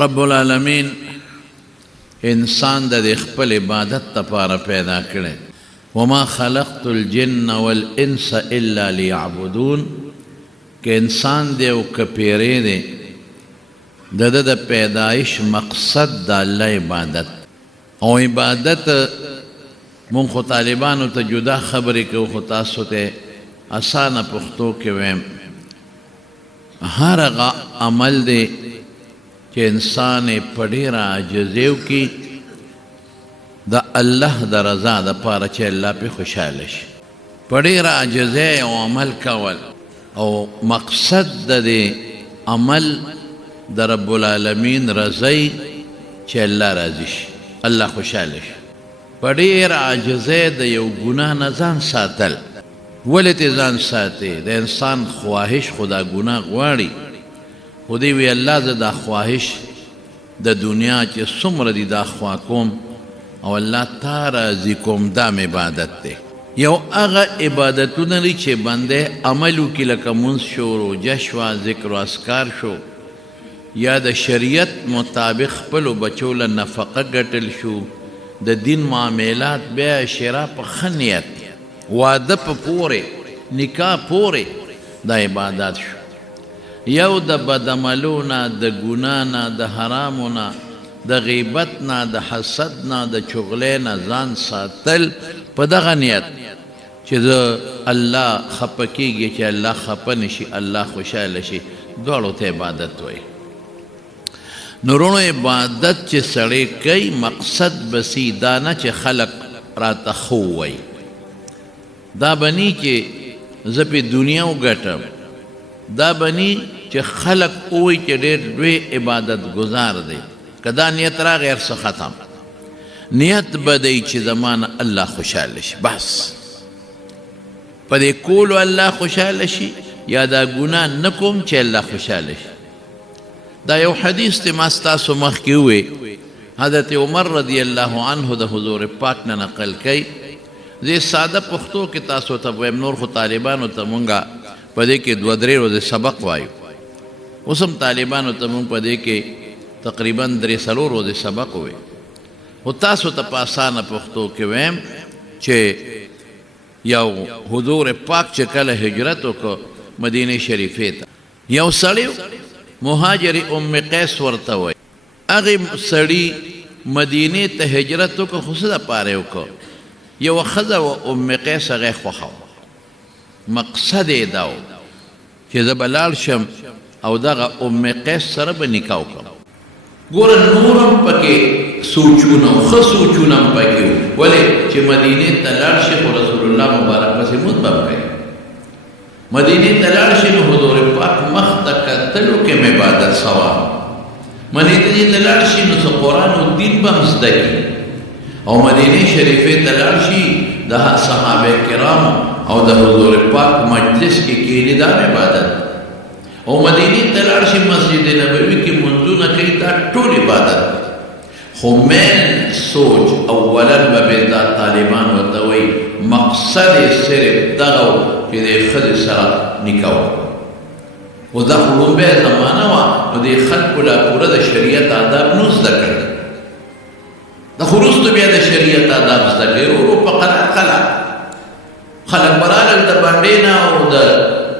رب العالمین انسان د خپل عبادت لپاره پیدا کړي وما خلقت الجن والانس الا ليعبدون که انسان دی او که پیری دی د پیدایش مقصد د الله عبادت او عبادت مونږ خو طالبانو ته جدا خبرې کوو خو تاسو ته اسانه پښتو کې ویم هر هغه عمل دی چې انسان په ډېره عاجزۍ وکړي د الله د رضا دپاره چې الله پې خوشحاله شي په ډېره عاجزۍ او عمل کول او مقصد د دې عمل د رب العالمین رضی چې الله راضي شي الله خوشحاله شي په ډېره عاجزۍ د یو ګناه نه ځان ساتل ولې ته ځان ساتې د انسان خواهش خو دا ګناه غواړي خو دی وی الله زه دا خواهش د دنیا چې څومره دي دا خوا کوم او الله تا راضي کوم دا م عبادت دی یو هغه عبادتونه دي چې بنده عمل وکړي لکه مونځ شو روژه شوه ذکر و اذکار شو یا د شریعت مطابق خپلو بچو له نفقه ګټل شو د دین معاملات بیا شرا په ښه نیت واده په پورې نکاح پورې دا عبادت شو یو د بدعملو نه د ګناه نه د حرامو نه د غیبت نه د حسد نه د چغلۍ نه ځان ساتل په دغه نیت چې زه الله خفه کېږي چې الله خفه نه شي الله خوشحاله شي دواړو ته عبادت وایي نو وروڼو عبادت چې سړی کوي مقصد بسی دا نه چې خلق راته ښه ووایي دا بني چې زه پې دنیا وګټم دا بني چې خلق ووایي چې ډېر لوی عبادت گزار دی که دا نیت راغی هر څه ختم نیت به دی چې زما نه الله خوشحاله شي بس په دې کولو الله خوشحاله شي یا دا ګناه نه کوم چې الله خوشحاله شي دا یو حدیث ته ما ستاسو مخکې ووی حضرت عمر رضی الله عنه د حضور پاک نه نقل کوي زه ساده پښتو کې تاسو ته وایم نور خو طالبانو ته مونږه په دې کې دوه درې ورځې سبق وایو اوس هم طالبانو ته مونږ په دې کې تقریبا درې څلور ورځې سبق ووی خو تاسو ته په اسانه پښتو کې ویم چې یو حضور پاک چې کله هجرت وکړو مدینه شریفې ته یو سړی مهاجر ام قیس ورته وایي هغې سړي مدینې ته هجرت وکړو خو څه دپاره یې وکړو یوه ښځه و ام قیس هغه یې خوښه وه مقصد یې دا و چې زه به لاړ شم او دغه ام قیس سره به نکاح وکړم ګوره نور هم پکې سوچونه ښه سوچونه هم پکې وو ولې چې مدینې ته لاړ شي خو رسول الله مبارک پسې مونځ به کوي مدینې ته لاړ شي نو حضور پاک مخ ته کتلو کې م عبادت ثواب مدینې ته لاړ شي نو څه قرآن او دین به هم زده کړي او مدینه شریفه ته لاړ شي د صحابه کرام او د حضور پاک مجلس کې کېني دا عبادت او مدینه ته لاړ شي مسجد نبوي کې منځونه کوي دا ټول عبادت خو مین سوچ اولا به دا طالبان ورته وایي مقصد یې صرف دغه و چې د ښځې سره نکاح وکړو خو دا خو لومبۍ زمانه وه نو دې خلکو لا پوره د شریعت آداب نو زده کړل د خو وروستو بیا د شریعت آداب زده کوي ورو په قلق خلک به رالل د باندې نه او د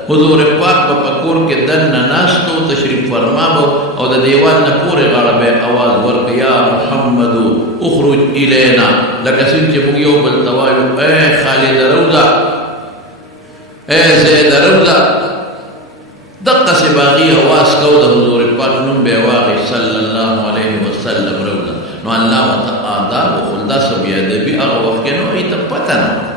حضور پاک به په کور کې دننه ناست و تشریف فرما به او د دیوال نه پورې غاړه به یې اواز ورکړه یا محمدو اخرج الینا لکه څنګه چې موږ یو بل ته وایو ای خالد روضه ای زید روضه دقسې به هغې اواز کو د حضور پاک نوم به یې واخېست صلی الله علیه وسلم روضه نو الله ورته آداب وښول دا څه بېادبي هغه وخت کې نو هغې ته پته نه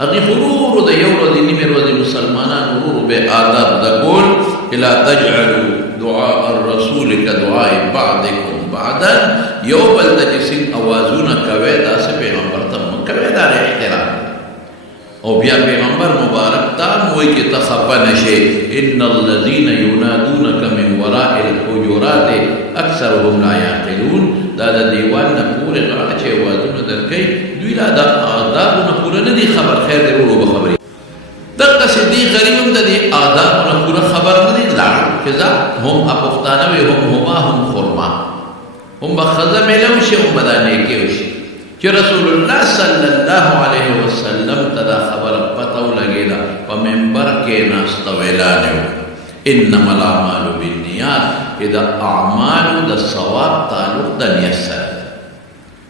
هغې خو ورو د یو ورځې نیمې ورځې مسلمانان ورو به آداب زده کول چې لا تجعلوا دعاء الرسول كدعاء بعضکم بعضا یو بل ته چې څنګه اوازونه کوئ داسې پیغمبر ته مه کوئ دا د احترام او بیا پیغمبر مبارک تا وایي چې ته خفه نشې ان الذین ینادونک من وراء الحجرات اکثرهم لا یعقلون دا د دیوال نه پورې غاړه چې اوازونه درکوي دوی لا د آدابو نه پوره نه دي خبر خیر دی ورو به خبرې دقسې دې غریب هم د دې آدابو نه پوره خبر نه دي لاړ چې ځه هم پښتانه وي هم هما هم خرما هم به ښځه میلو شي هم به دا نیکي وشي چې رسول الله صلی الله علیه وسلم ته دا خبره پته ولګېده په منبر کې ناسته ویلان یې وکړه انما الاعمال بالنیات چې د اعمالو د ثواب تعلق د نیت سره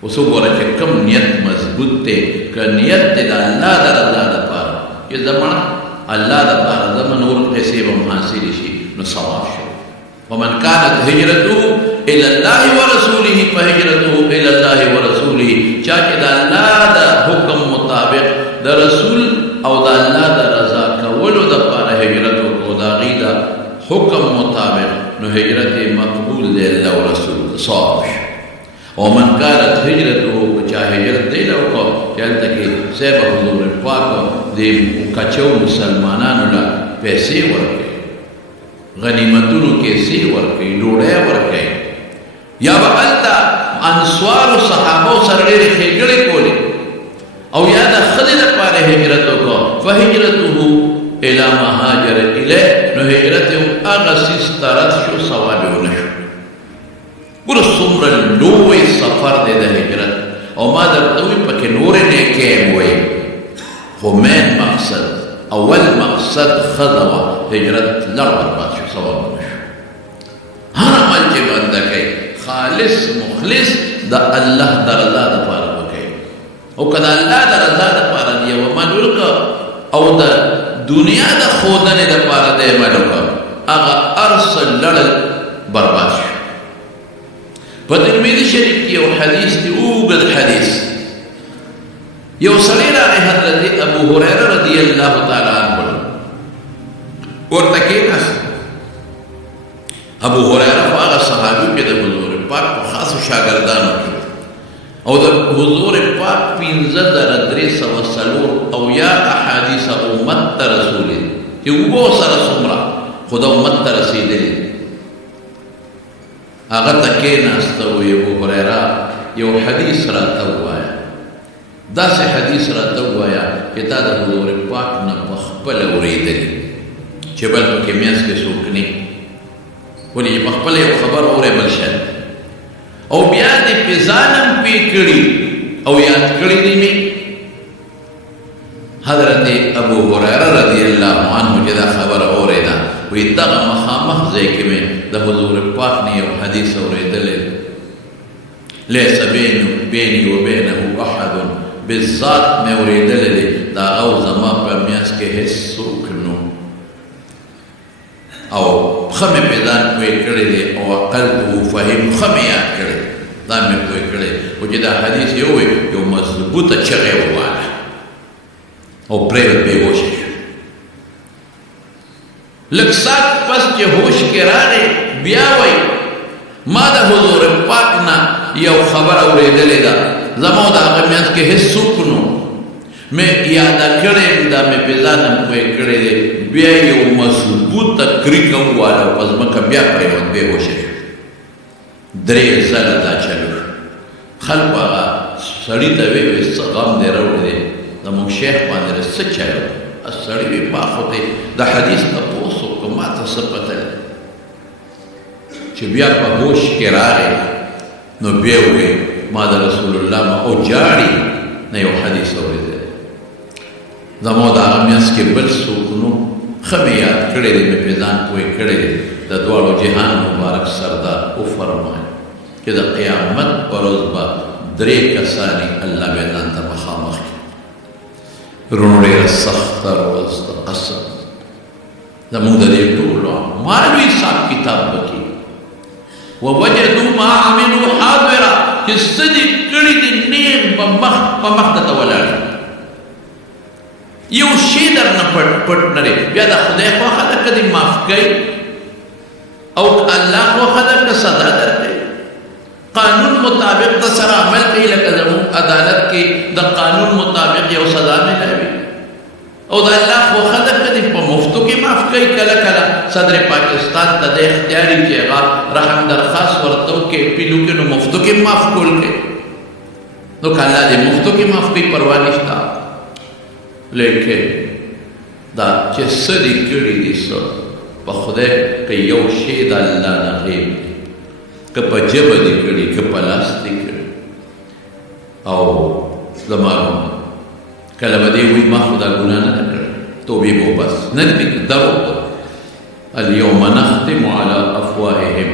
اوس وګوره چې کوم نیت مضبوط دی که نیت دی د الله د رضا دپاره چې زمړه الله دپاره زما نور پیسې به م حاصلې شي نو ثواب شو ومن كانت هجرته الى الله ورسوله فهجرته الى الله ورسوله چا چې د الله د حکم مطابق د رسول او د الله د رضا کولو دپاره هجرت وکړو د هغې د حکم مطابق نو هجرت مقبول دی الله او رسول صواب شو ومن كانت هجرته چا هجرت دی نه وکړو چې هلته کې صاحب حضور پاک د کچو مسلمانانو له پیسې ورکړي غنیمتونو کې سی ورکړي ډوډۍ ورکړي یا به هلته انصارو صحابو سره ډېرې ښېګړې کولې او یا د ښځې دپاره هجرت وکړو فهجرته الی ما هاجر الیه نو هجرت یې هغه څیز ته رد شو ثواب یې ونه شو ګوره څومره لوی سفر دی د هجرت او ما درته ووایي پکې نورې نیکۍ هم وایي خو مین مقصد اول مقصد ښځه وه هجرت لړ برباد شو ثواب ونه شو هر عمل چې بنده کوي خالص مخلص د الله د رضا دپاره به کوي او که د الله د رضا دپاره د یو عمل وکړه او د دنیا د ښودنې دپاره د عمل وکړه هغه هر څه لړل برباد شو په ترمذي شریف کې یو حدیث دی اوږد حدیث یو سړی راغی حضرت ابو هریره رضی الله تعالی عنه ورته کېناست ابو هریره خو هغه صحابي چې د حضور پاک په خاصو شاګردانو کې او د حضور پاک 15304 او یا احادیث امت ته رسولې چې اوبو سره څومره خو د امت ته رسېدلي هغه ته کېناسته وی ابو هریره یو حدیث راته ووایه داسې حدیث راته ووایه چې تا د حضور پاک نه په خپله اورېدلي چې بل پکې میاس کې څوک نه ولې چې په خپله یو خبر اورې بل شی او بیا دې پې ځان هم پې کړي او یاد کړي دي مې حضرت ابو هریره رضی الله عنه چې دا خبره اورېده وایي دغه مخامخ ځای کې مې د حضور پاک نه یو حدیث اورېدلی لیس بیني وبینه احد بالذات مې اورېدلی دی د هغه او زما په میانځ کې هېڅ څوک نو او ښه مې پې ځان پوه کړی دی او عقلته فهم ښه مې یاد کړی ځان مې پوه کړی خو چې دا حدیث یې ووایي یو مضبوطه چغې وواله او پرېوت بېهوشه شو لږ ساعت پس چې هوش کې راغی بیا وایي ما د حضور پاک نه یو خبره اورېدلې ده زما د هغه میانځ کې هېڅ څوک نو مې یاده کړې دا مې پې ځان هم پوه کړی دی بیا یو مضبوطه کریکه وواله په ځمکه بیا پرېوت بېهوشه شو 3 ځله دا چلو شو خلکو هغه سړي ته ویې څه غم دی راوړی دی زموږ شیخ باندې څه چلو سړي وی ما خو ته د حدیث تپوس وکړو ما ته څه پته دی چې بیا په هوش کې راغی نو بیا ووایي ما د رسول الله او جاړي نه یو حدیث اورېدلی زما د هغه میانځ کې بل څوک نو ښه مې یاد کړی دی مې پې ځان پوه کړی دی د دواړو جهان مبارک سردار وفرمایل چې د قیامت په ورځ به 3 کسانې الله به ځان ته مخامخ کړي رونو ډېره سخته ورځ د قسم زموږ د دې ټولو اعمالو حساب کتاب به کېږي ووجدوا ما عملوا حاضرا چې څه دې کړي دي نیغ په مخ درته ولاړ یو شی درنه پټ نه دی بیا د خدای خوښه ده که دې معاف کوي او الله خوښه ده که سزا درکوي قانون مطابق د سره عمل کوي لکه زموږ عدالت کې د قانون مطابق یو سزا میلاوي او د الله خوښه ده که دې په مفتو کې معاف کوي کله کله صدر پاکستان ته د اختیاري چې هغه رحم درخواست ورته وکړي اپیل وکړي نو مفتو کې معاف کول کوي نو که الله دې مفتو کې معاف کوي پروا نشته لیکن دا چې څه دې کړي دي څه په خدای که یو شی د الله نه غیب دی که په ژبه دې کړي که په لاس دې کړي. او زما کله به دې وایي ما خو دا ګناه نه ده کړې، توبې به وباس نه دې کړي. دروغ ده. اليوم نختم على افواههم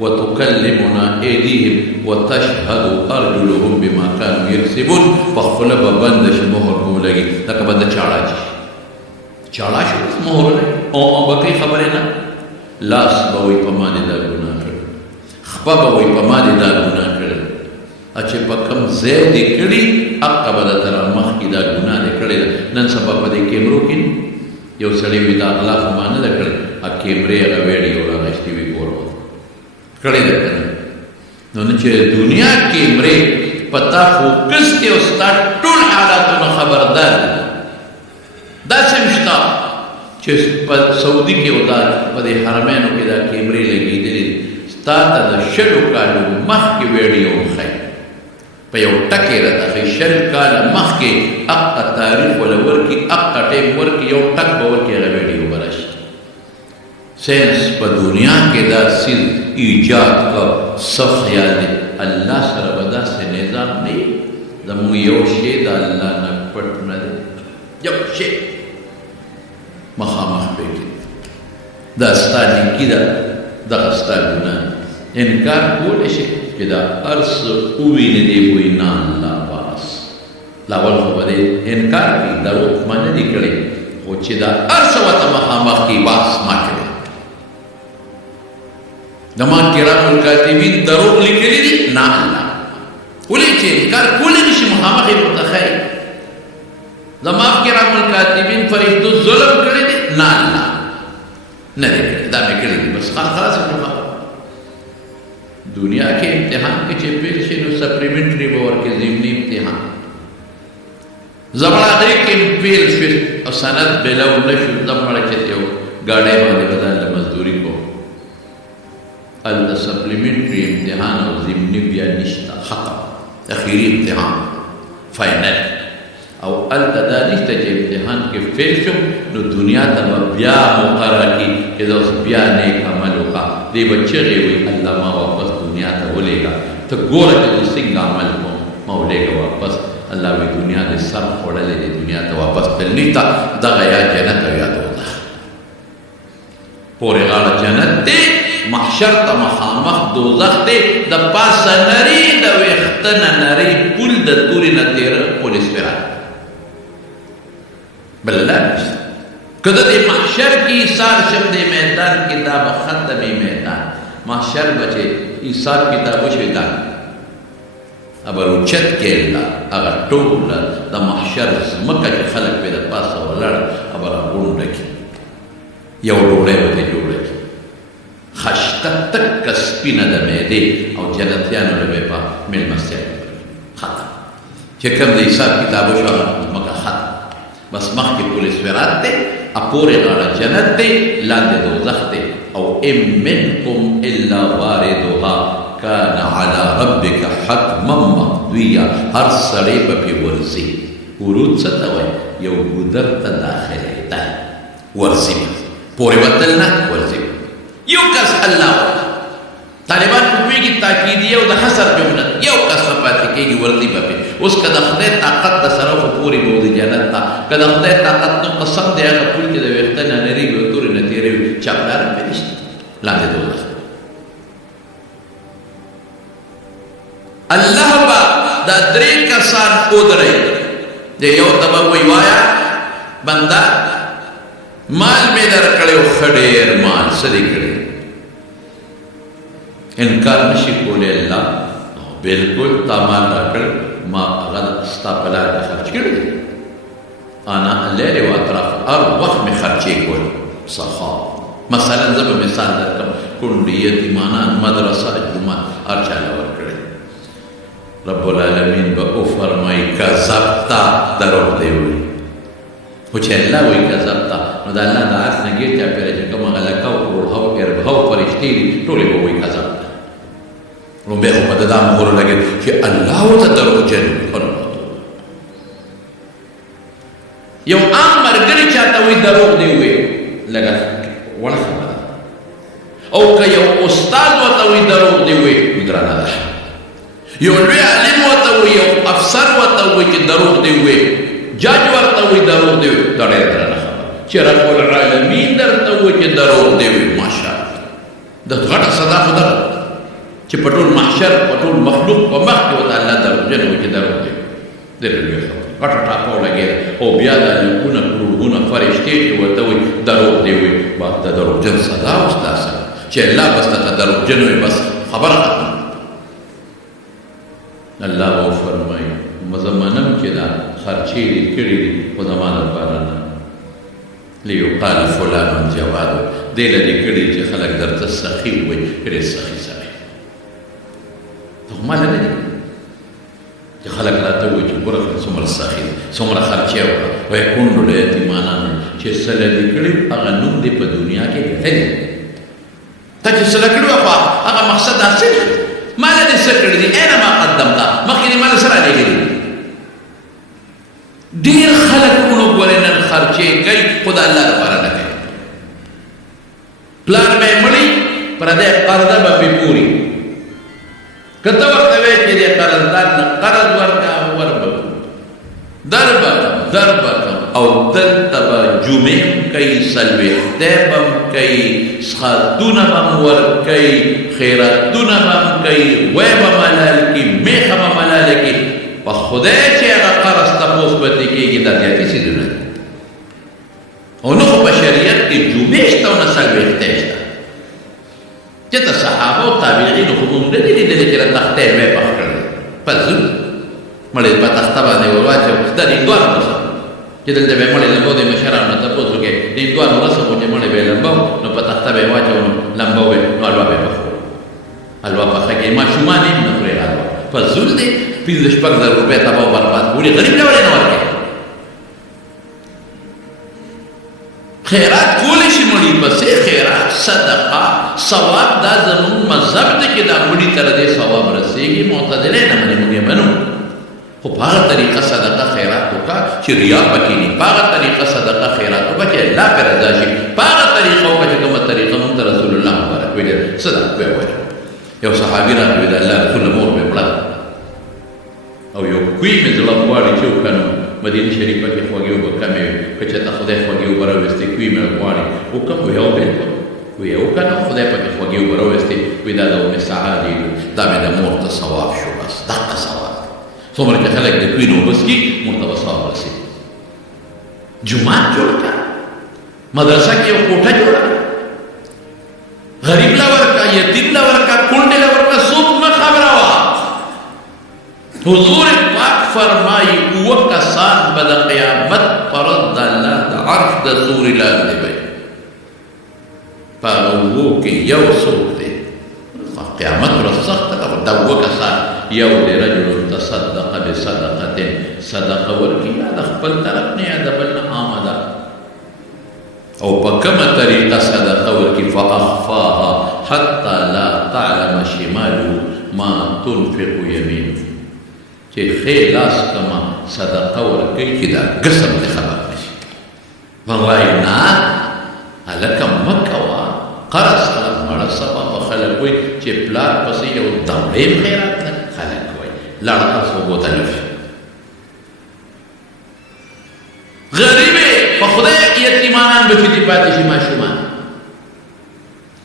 وتكلمنا ايديهم وتشهد ارجلهم بما كانوا يكسبون. فخپله به بنده شي، مهر به ولګي. لکه بنده چاړه شي، چاړه شي مهر ولګي او به کوي خبرې نه. لاس به وایي په ما دې دا ګناه کړې، خپه به وایي په ما دې دا ګناه کړې. چې په کوم ځای دې کړي هغه به درته را مخکې دا ګناه دې کړې ده. نن سبا په دې کیمرو کې یو سړی وي دا غلا خو ما نه ده کړې، هغه کیمرې هغه ویډیو راغشتې وي کور کړی ده که نه. نو نه چې دنیا کیمرې په تا فوکس کې او ستا ټول حالاتونه خبردار دي. داسې هم شته چې په سعودي کې او دا په دې حرمینو کې دا کیمرې لګېدلې دي، ستا ته د 100 کالو مخکې ویډیو ښایي، په یو ټکې راته ښایي 100 کاله مخکې هغه تاریخ وله ورکړي، هغه ټیم ورکړي، یو ټک به ورکړي، هغه ویډیو به راشي. ساینس په دنیا کې دا سیز ایجاد کا څه خیال دی؟ الله سره به داسې نظام نه وي. زموږ یو شی د الله نه پټ نه دی، یو شی مخامخ پرېږدي. دا ستا نیکي ده، دغه ستا ګناه. انکار کولی شي چې دا هر څه ووینې دی وایي نه الله باس. لاول خو به دې انکار کړي، دروغ ما نه دي کړی، خو چې دا هر څه ورته مخامخ کړي باس ما کړی. زما کرام الکاتبین دروغ لیکلي دي نه الله. ولې چې انکار کولی نه شي مخامخ یې ورته ښایي. زما کرام الکاتبین فرشتو ظلم کړی دی نه الله نه دی کړی، دا مې کړی دي بس خلاص کړه. دنیا کې امتحان کې چې پیل شي نو سپلیمنټري به ورکړي، ضمني امتحان. زمړه هغې کې پیل شو او سند بلو نه شو، زمړه چې یو ګاډۍ باندې به ځان له مزدوري کوم. هلته سپلیمنټري امتحان او ضمني بیا نشته، ختم، اخري امتحان فاینل. او هلته دا نشته چې امتحان کې فیل شم نو دنیا ته به بیا مقرره کړي چې دا اوس بیا نیک عمل وکړه. دی به چغې وایي الله ما واپس دنیا ته ولېږه، ته ګوره چې زه څنګه عمل کوم، ما ولېږه واپس. الله وایي دنیا دې سر خوړلې دی، دنیا ته واپس تلل نشته. دغه یا جنت او یا دوزخ. پورې غاړه جنت دی، محشر ته مخامخ دوزخ دی. د پاسه نري د ویښته نه نري پل د تورې نه تېره پل صراط، بل لار نشته. که د دې محشر کې ایثار شم دې میدان کې دا به ختمې میدان. محشر به چې ایثار کتاب وشوي دا ابر اوچت کې الله هغه ټوله د محشر ځمکه چې خلک پرې د پاسه ولاړ ابر غونډه کړي، یو ډوډۍ به ترې جوړه کړي، خشته تکه سپینه د معدې او جنتیانو له به په مېلمستیا ختم. چې کوم د حساب کتاب وشو هغه ځمکه ختم. بس مخکې پل صراط دی، پورې غاړه جنت دی، لاندې دوزخ دی. او ام منکم الا واردها کان علی ربک حتما مقضیه. هر سړی به پې ورځي. ورود څه ته وایي؟ یو ګودر ته داخلېدل، ورځي به پورې وتل نه، ورځي. یو کس الله طالبان پوهېږي تاکیدیه او د حصر جمله، یو کس به پاتې کېږي ورځي به پې. اوس که د خدای طاقت د سره خو پورې به وځي جنت ته، که د خدای طاقت نو قسم دی هغه پول چې د ویښته نه نري وي او تورې نه تېرې وي چاپلار هم پې نشته، لاندې دوزخ. الله به دا 3 کسان ودروي. د یو ته به وایي وایه بنده مال مې درکړی و، ښه ډېر مال، څه دې کړی؟ انکار نشي کولی الله بلکل تا مال راکړ، ما هغه ستا په لار کې خرچ کړی دی. انا لیل و اطراف هر وخت مې خرچې کول. سخا مثلا زه به مثال درکړم، کونډې، یتیمانان، مدرسه، جومات هر چا له ورکړی. رب العالمین به وفرمایي کذبته، دروغ دی وایي. خو چې الله وایي کذبته نو د الله د عرش نه ګیر چاپېره چې کوم هغه لکه او کروړه او اربه او فرشتې دي ټولې به وایي کذبته. لومبی خو به د دا مهرو لګېد چې الله ورته دروغجن وي. یو عام ملګري چاته وایي دروغ دی وایي لږه وړه خبره. او که یو استاد ورته وایي دروغ دی وایي یو لوی عالم ورته وایي یو افسر ورته وایي چې دروغ دې ووایې جج ورته وایي دروغ دې ووایې دا ډېره درنه خبره چې رب العالمین درته وایي چې دروغ دې ووایې ماشاءالله د غټه صدا خو ده چې په ټول محشر په ټول مخلوق په مخ کې ورته الله دروغجن وایي چې دروغ دې ډېره لویه خبره غټه ټاپه ولګېده او بیا دا لیکونه کروڑونه فرشتې چې ورته وایي دروغ دې ووایي د دروغجن صدا اوس دا سره چې الله بس ته دروغجن وایي بس خبره ختمه الله به فرمایي مزمنم چې دا خرچې دې کړي دي خو زما لپاره نه لیقال فلان جواد دې له دې کړي چې خلک درته سخي وایي ډېر سخي سړی تهمه نه دي چې خلک راته وایي چې ګوره څومره سخي دی څومره خرچې وکړه وایي کونډو له یتیمانانو چې څه له دې کړي هغه نوم دې په دنیا کې ګټلی تا چې څه له کړي وه هغه مقصد حاصل کړي ما له دې څه کړي دي اینما قدمته مخکې دې ما له څه رالیږلي ډېر خلک ونو ګورې نن خرچې کوي خو د الله لپاره نه کوي پلار به یې مړي پردی قرضه به پرې پوري که ته ورته وایې چې دې قرضدار نه قرض ورکړه ور به در به کم او دلته به جمعې هم کوي څلوېښتۍ به هم کوي سخاتونه به هم ورکوي خیراتونه به هم کوي وی به ملال کړي میخه به ملال کړي په خدای چې هغه قرض تپوس به ترې کېږي دا زیاتې څیزونه دي او نه خو په شریعت کې جمعې شته او نه څلوېښتۍ شته چې ته صحابه او تابعینو خو موږ نه دي لیدلي چې له تختې مې پخ کړی په ځو مړی په تخته باندې ور واچو دا د هندوانو رسم چې دلته به مړی لمبو د مشرانو نه تپوس وکړې د هندوانو رسم و چې مړی به لمبو نو په تخته به یې واچو نو لمبو به نو حلوا به یې پخو حلوا پخه کې ماشومان یې نه خوري حلوا په زول دی پنځه شپږ زره روپۍ تباه او برباد کړي غریب له ولې نه ورکوي خیرات کولی شي مړي پسې خیرات صدقه ثواب دا زموږ مذهب دی چې دا مړي ته د دې ثواب رسېږي معتدلې نه منې موږ یې منو خو په هغه طریقه صدقه خیرات وکړه چې ریا پکې نه په هغه طریقه صدقه خیرات وکړه چې الله پرې رضا شي په هغه طریقه وکړه چې کومه طریقه موږ ته رسول الله مبارک ویلې صدقه به وایي یو صحابي راغی د الله رسول مور مې مړه او یو کوی مې زړه غواړي چې وکړم مدینه شریفه کې خوږې اوبه کمې وي که چېرته خدای خوږې اوبه راوستې کوی مې غواړي وکړم وی یو بېلکل وی یې وکړم خدای پکې خوږې اوبه راوستې وی دا د ام سعادې دا مې د مور ته ثواب شو بس دقه ثواب څومره چې خلک د کوی نه اوبه څښي مور ته به ثواب رسېږي جومات جوړ کړه مدرسه کې یو کوټه جوړه کړه غریب له ورکړه یتیم له ورکړه کونډې له ورکړه څوک مه خبره وه حضور پاک فرمایي اوه کسان به د قیامت پر ورځ د الله د عرش د سوري لاندې وي په هغه اوو کې یو څوک دی قیامت ورځ سخته ده دا اوه کسان یو دی رجل تصدق بصدقة صدقه ورکړي یا د خپل طرف نه یا د بل نه عامه ده او په کومه طریقه صدقه ورکړي فاخفاها حتى لا تعلم شماله ما تنفق یمینه چې ښې لاس کما صدقه ورکوي چې دا قسم دې خبر نه شي وایي نه هلکه مه کوه قرض خلک مړه سبا به خلک وایي چې پلار پسې یو دمړې هم خیرات نه خلک وایي لاړه قرض اوبو ته لف غریبې په خدای یتیمانان به پکې پاتې شي ماشومان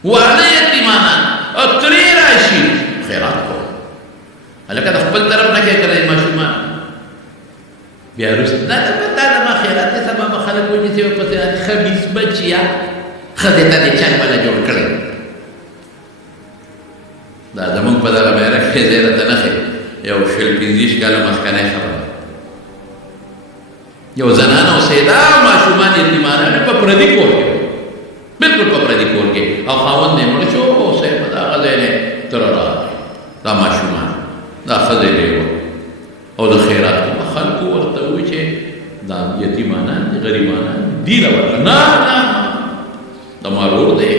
واړه یتیمانان او ترې راشي خیرات کوه هلکه د خپل طرف نه کوي کله ماشومان بیا وروسته دا د ما خیرات دی سبا به خلک وایي چې پسې خبیث بچیه ښځې ته دې چل بله جوړ کړی دا زمونږ په دغه بیرغ کې ځای راته نښې یو شل پنځه کاله مخکنۍ خبره یو زنانه اوسېده ماشومان یتیمانان په پردي کور کې بلکل په پردي کور کې او خاوند یې مړ شو اوسې په دغه ځای نه تره راغی دا ماشومان دا ښځې ډېر او د خیرات خلکو ورته وایي چې دا یتیمانان دي غریبانان دي له ورکړه نه نه د مارور دی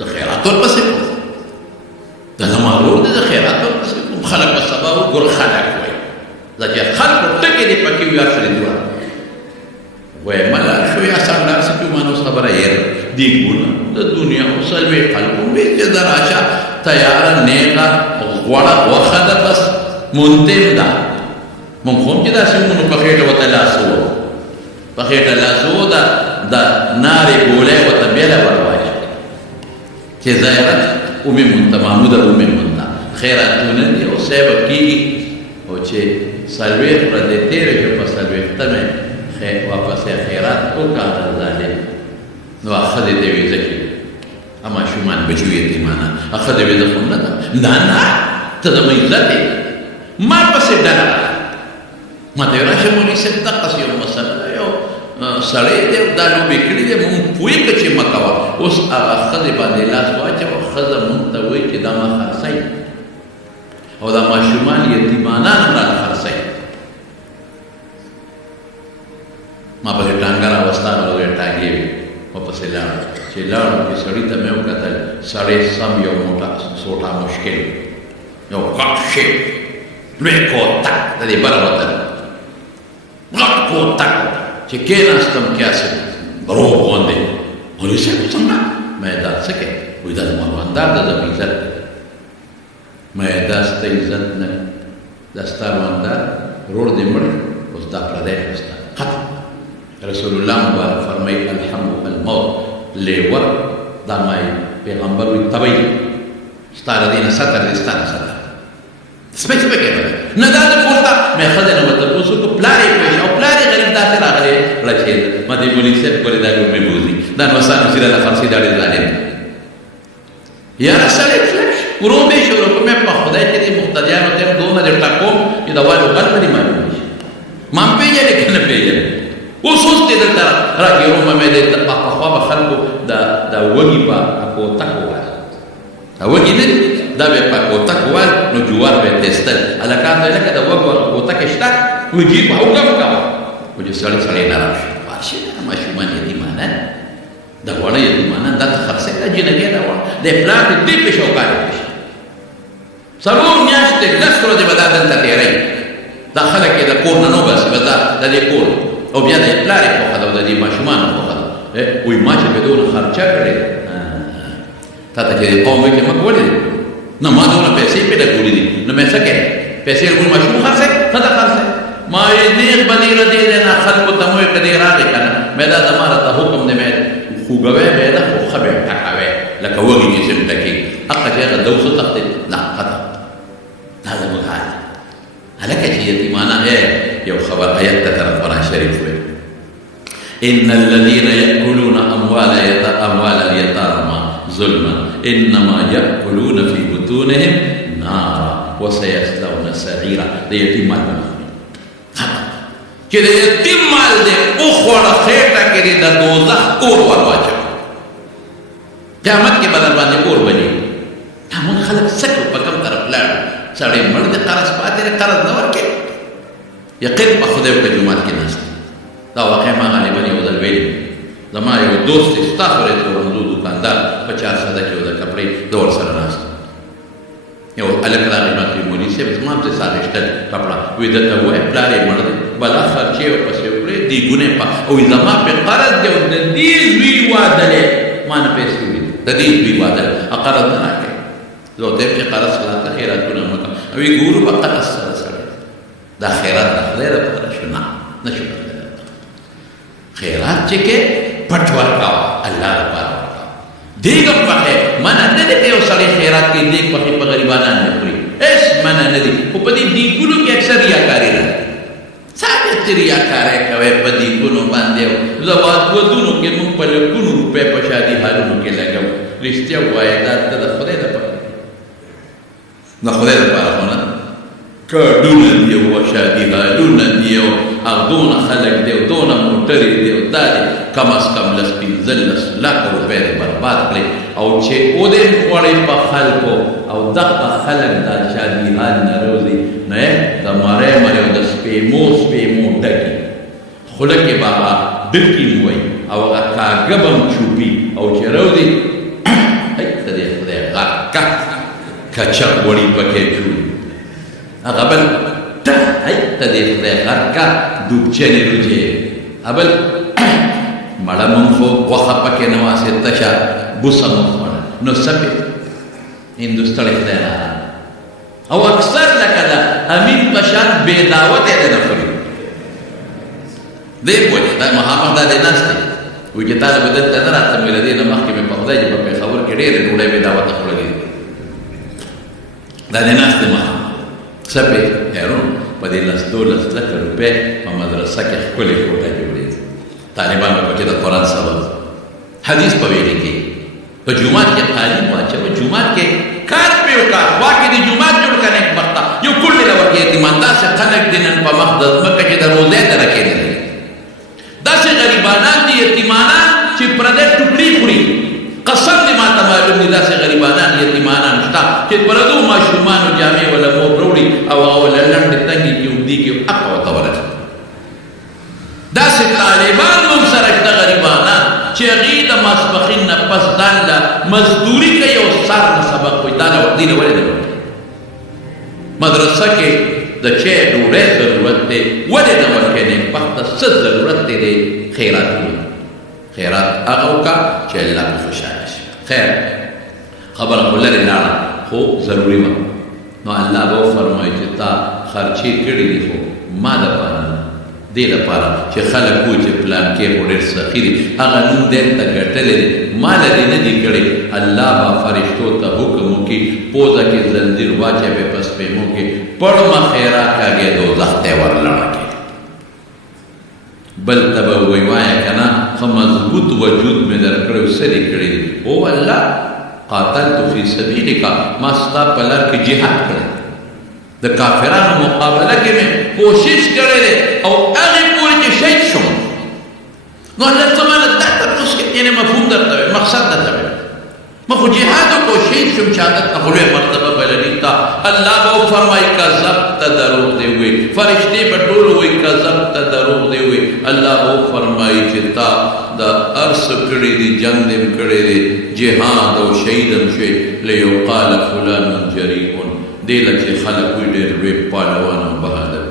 د خیرات ورپسې کوم دا د مارور دی د خیرات ورپسې کوم خلک به سبا وګوره خلک وایي دا چې خلکو ټکې دې پکې وي هر څه دې جوړه وایي مله شو یا سمداسې کړو ما نو اوس خبره یې دیګونه د دنیا او څلوېښت خلکو وایي چې د راشه تیاره نیغه غوړه غوښه ده بس منتم ده مونږ هم چې داسې مونږ په خېټه ورته لاس ووهو په خېټه لاس ووهو د نارې ګولۍ ورته بېله ور واچوو چې زیارت ومېمونده محموده ومېمونده خیراتونه دي او سی به کېږي او چې څلوېښت ورځې تېرې شوې په څلوېښتمې واپسې خیرات وکړه د ظالم نو ښځې ته ویزه کېږي ماشومان بچو یتیمانه ښځې ویزه خو نه ده نه ته زما عزت یې ما پسې ډله ما ته راشه مولوي صاحب دقسې یو مسله ده یو سړی دی دا لوبې کړي دی مونږ پوهېږه چې مه کوه اوس هغه ښځې باندې لاس واچوه ښځه مونږ ته وایي چې دا ما خرڅوي او دا ماشومان یتیمانان هم رانه خرڅوي ما پسې ټانګه راوستا نو ټانګې وې ما پسې لاړم چې لاړم چې سړي ته مې وکتل سړی سم یو موټه سوټه مشکل یو غټ شی لوی کوتک د دې بره وتل غټ کوتک چې کېناستم کیاسې روغ غوندې مولوي صاحب څنګه ما دا څه کوې وایي دا زما روندار ده زما عزت ما دا ستا عزت نه دا ستا روندار ورور دې مړ اوس دا پردی ستا ختم رسول الله مبارک فرمایي الحمد الموت لیور دا مای پیغمبر وي تبی ستا د دې نه ستر دې ستا نه ستر سپېڅ پکې نه دا د پورته مې ښځې نه ورته تپوس وکړو پلار یې پوه او پلار یې غریب داسې راغلی رچېد ما دې مولوي صاحب ګورې دا لومې بوځي دا نوسانو سیره د خرڅې دا ډېر ظالم یاره سړی تلک ورو مې شروع کړو مې په خدای چې دې مقتدیانو ته هم دونه دې ټاکوم چې د والو غل به دې معلوم شي ما هم پېژنې که نه پېژنې اوس دې دلته راګېرومه مې دې پخوا به خلکو د وږي په کوتک ووایه وږي نه دي دا به په کوتک ووایل نو جوار به یې تېستل هلکان ته یې لکه د وږو کوتک شته وږي په حکم کوه خو چې سړی سړی نرم شي پاشي ماشومان یتیمانه دا واړه یتیمانان دا ته خرڅوي دا جنګۍ دا واړه د پلار دې دې پې شوکارې شي څلور میاشتې لس ورځې به دا دلته تېروي دا خلک یې د کور نه نه وباسي بس دا د دې کور او بیا د پلار یې خوښه ده او د دې ماشومانو خوښه ده وایي ما چې به دونه خرچه کړې تا ته چې دې قوم وایي چې ما کولې دي نه ما دونه پیسې پې لګولې دي نو مې څه کوې پیسې لګول ماشوم خرڅوي ښځه خرڅوي ما یې نیغ به دې له دې دی نه خلکو ته مو یې که دې راغې که نه مې دا زما راته حکم دی مې خوږوی به یې ده خو ښه به یې ټکوی لکه وږي چې سم ټکېږي حقه چې هغه دوسو تښتېد نه ختم دا زموږ حال هلکه چې یتیمانه یو خبر آیت ته طرف قرآن شریف وی ان الذين يأكلون اموال اليتامى ظلما انما يأكلون في بطونهم نارا وسيصلون سعيرا د یتیم مال چې د یتیم مال دې وخوړه خېټه کې دې د دوزخ اور ور واچوي قیامت کې به در باندې اور بلي دا موږ خلک څه کوو په کوم طرف لاړو سړی مړ دی قرض پاتې دی قرض نه ورکوي یقین په خدای په جومات کې ناست دا واقع ما غالبا یو ځل ویلي زما یو دوست دی ستا خورې تورندو دوکاندار په چارسده کې یو د کپړې د ورسره ناست یو هلک راغی ما ته مولوي صاحب زما پسې سا رشته کپړه وایي درته ووایه پلار یې مړ دی بلا خرچې ورپسې وکړې دیګونه یې وایي زما پې قرض دی او د دې زوی واده دی ما نه پیسې ولیدې د دې زوی واده دی قرض نه راکوي زه ورته یم چې قرض خلاصه خیراتونه مه کوه وایي ګورو به قرض سره سړی دا خیرات د خدای دپاره شو نه نه شو د خدای دپاره خیرات چې کې پټ ورکوه الله دپاره ورکوه دیګ هم پخې منع نه دی که یو سړی خیرات کوي دیګ پخې په غریبانان نه خوري هېڅ منع نه دي خو په دې دیګونو کې اکثر ریاکاري راځي ثابت ریاکاری کوي په دیګونو باندې ودونو کې موږ په لکونو روپۍ په شادي حالونو کې لګوو رښتیا ووایه دا ته د خدای دپاره د خدای دپاره خو نه کارډونه دي او شادي حالونه دي او دونه خلک دي او دونه موټرې دي او دا دي کم از کم لس پنځلس لاکه روپۍ دې برباد کړې او چې ودې خوړې په خلکو او دغه خلک دا شادي حال نه روزي نو یې د مرۍ او د سپېمو ډکي خوله کې به هغه ډکي وایي او هغه کاږه به هم چوپي او چې روزي ته دې خدای غرکه کچک وړي پکې جوړي هغه بل ته دې خدای غرکه دوبچنې روجې بل مړه مونږ خو غوښه پکې نه واسې تشه بوسه مو خوړه نو سپې هندوستړی خدای را او اکثر لکه د امیر پشان بے دعوت ہے دینا خری دے پوچھ دا محمد دا دینا ستے وی کہ طالب دن تنر آتا میرا دینا مخی میں پخدا جب پہ خبر کڑے رے روڑے بے دعوت خلگی دا دینا ستے محمد سپے حیرون پا دی لستو لسلک روپے پا مدرسہ کے کلی کوٹا جوڑے طالبان پا پچے دا قرآن سبب حدیث پا ویلی کی تو جمعات کے تعلیم واچا وہ جمعات کے کار پیو کا واقعی دی جمعات جوڑ کرنے ایک وقتا یو کل لور کی اعتماندہ سے خلق دینن پا مقدس مکہ چی در روزے در رکھے دے دا سے غریبانان دی اعتمانان چی پردے ٹکڑی پوری قسم دی ماتا معلوم دی دا سے غریبانان اعتمانان شتا چی پردو ما شمان و جامع والا موب روڑی او للن دی تنگی کیوں دی کیوں اپا و تورج دا سے طالبان ممسرک دا غریبانان چی غید ماسبخین پس دان دا مزدوری کئی او سار نسبق کوئی دانا وقت دین ولی دے مدرسہ کے دا چے دوڑے ضرورت دے ولی نور کے نیک وقت سد ضرورت دے خیرات ہوئی خیرات آغاو کا چے اللہ کو خوشایش خیر خبر خلر نارا خو ضروری وقت نو اللہ باو فرمائی چتا خرچی کڑی دی خو ما دا پانا دے دا پارا چه خلق کوئی چه پلان کے خوڑیر سخیری اگا نون دین تا گرٹلے دے مالا دی ندی کڑے اللہ با فرشتو تا حکمو کی پوزا کی زنزیر واچے بے پس پیمو کی پڑما خیرہ کاگے دو زختے ور لڑا کے بل تبا ویوایا کنا خمضبوط وجود میں در کڑے اسے دی کڑے دی او اللہ قاتل تو فی سبیلی کا ماستا پلر کی جہاد کرے دا کافران مقابلہ کے میں کوشش کرے دے او اغی پوری کے شہید شو نو اللہ سمانا داتا اس کے یعنی مفہوم درتا ہے مقصد درتا ہے مخو جہادو کو شہید شم شہادت نخلوے مرتبہ بلنیتا اللہ باو فرمائی کا ضبط دروغ دے ہوئے فرشتے بٹول ہوئی کا ضبط دروغ دے ہوئے اللہ باو فرمائی چتا دا عرص کڑی دی جنگ دم کڑی دی جہاد و شہیدم شوئے لیو قال فلان جریعون دیلہ چی خلق ہوئی دیر وی پالوانا بہادر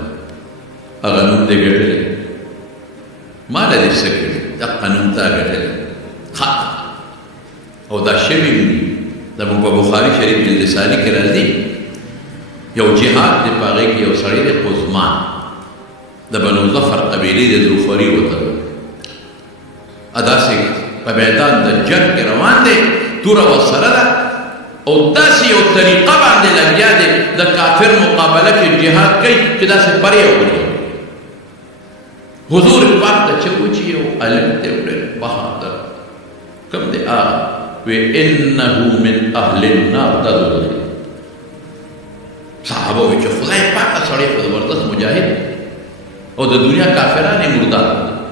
اگر نم دے گٹے لے مالا دے سکڑے دا قنم تا گٹے لے خط او دا شبی بھی دا مبا بخاری شریف جلد سالی کے رازی یو جہاد دے پاگے کی یو سڑی دے قزمان دا بنو ظفر قبیلی دے ظفری ہوتا ادا سے پا بیدان دا جنگ کے روان دے تورا و سرد او داسی او طریقہ باندے لگیا دے دا کافر مقابلہ کی جہاد کئی چدا سے پرے ہو گئے حضور پاک دا چکوچی او علم دے اڑے بہادر کم دے آغا وی انہو من اہل النار دا دو دخل صحابہ وی چو خدای پاک سڑے خدوردست مجاہد او دا دنیا کافرانی مردہ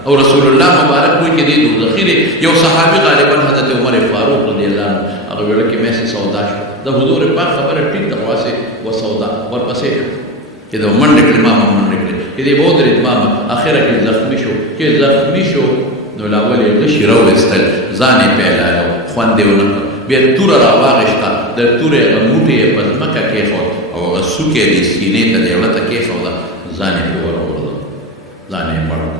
اور رسول اللہ مبارک ہوئی کہ دے دو دخیرے یو صحابی غالباً حضرت عمر فاروق رضی اللہ عنہ اگر ویڑا کہ میں سے سودا شو دا حضور پاک خبر ٹھیک تقوی سے وہ سودا اور پسے کہ دا من نکلے ماما من نکلے کہ دے بہت رید ماما آخرہ کی زخمی شو نو لاولی غشی رو استل زانے پہلا ہے خوان دے انکا بیا تورا را واغشتا در تورے موٹے پس مکہ کے خود اور سوکے دی سینے تا دیولتا کے خودا زانے پہ ورہ زانے پڑھا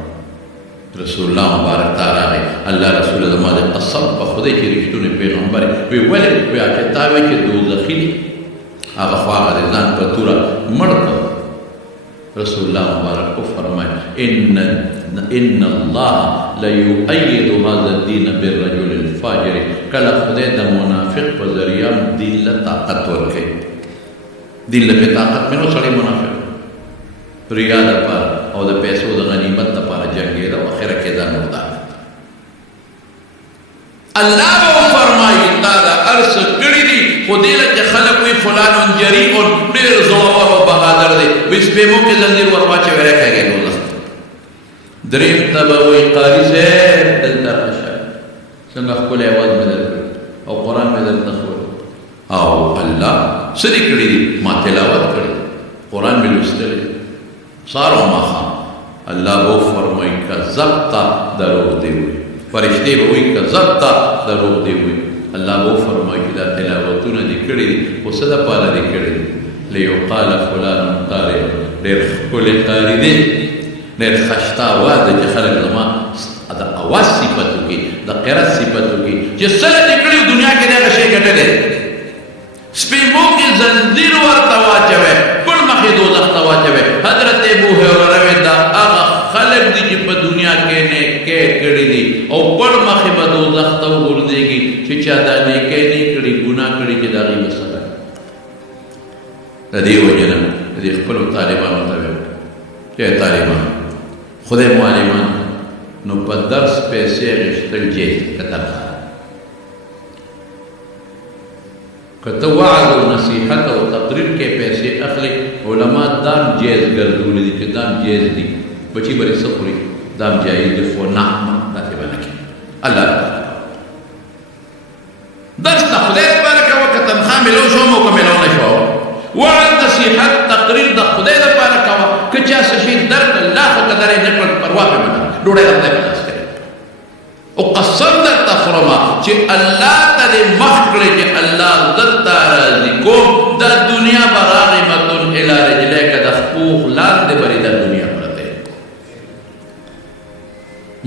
رسول اللہ مبارک تعالیٰ ہے اللہ رسول اللہ مادر قصب پا خودے کی رشتون پیغمبر وی ولی وی آکتاوی کی دو زخیلی آغا خواہ رضان پر تورا مرد رسول اللہ مبارک کو فرمائے ان اللہ لیؤید هذا الدین بالرجل الفاجر کلا خودے دا منافق پر ذریعہ دین لطاقت ورکے دین لپے طاقت میں نو سڑے منافق ریادہ پر او دا پیسو دا غنیمت دا پارا جنگی دا وخیرہ کے دا مردہ اللہ وہ فرمائی تا دا عرص کڑی دی خودیلہ کے خلقوی فلان جریعون دیر زوار و بہادر دے بیس پیمو کے زنزیر ورواچے ورے کہہ گئے دو دست دریم تباوی قاری سے دل در اشار سنگا کل عوض میں در او قرآن میں در نخور او اللہ صدی کڑی دی ما تلاوت کڑی قرآن میں لستلے سارا ماخا اللہ وہ فرمائی کا ضبطہ دروغ دے ہوئے فرشتے ہوئی کا ضبطہ دروغ دے ہوئے اللہ وہ فرمائی کہ دا تلاوتون دی کڑی دی وہ صدا پالا دی کڑی دی لیو قال فلان قاری دیر کل قاری دی دیر خشتا آواز دی چه خلق زمان دا آواز صفت ہوگی دا قرات صفت ہوگی جس صلح دی کڑی دنیا کے دے غشے گٹے دے سپیمو کی زنزیر ورطا واچوے پڑ مخی دوزخ تواچوے چا دا نیکی نه کړي ګناه کړي چې د هغې مسله د دې وجې نه د دې خپلو طالبانو ته ویل چې طالبان خدای معلمان نو په درس پیسې اخیستل جایز دي که تنخواه که ته وعظ او نصیحت او تقریر کې پیسې اخلي علما دام جایز ګرځولي دي چې دام جایز دي بچي به څه خوري دام جایز دي خو نه داسې به نه کړي الله درس د خدای لپاره کوه که تنخواه میلو شوم او که میلو نه شو وعظ نصیحت تقریر د خدای لپاره کوه که چا څه شي درک الله خو که درې نه کړل پروا پرې مه کوه ډوډۍ د خدای په لاس کې او قسم درته خورمه چې الله ته دې مخ کړې چې الله درته راضي کوم دا دنیا به راغمة الی رجلیک د خپوخ لاندې به دا دنیا پرته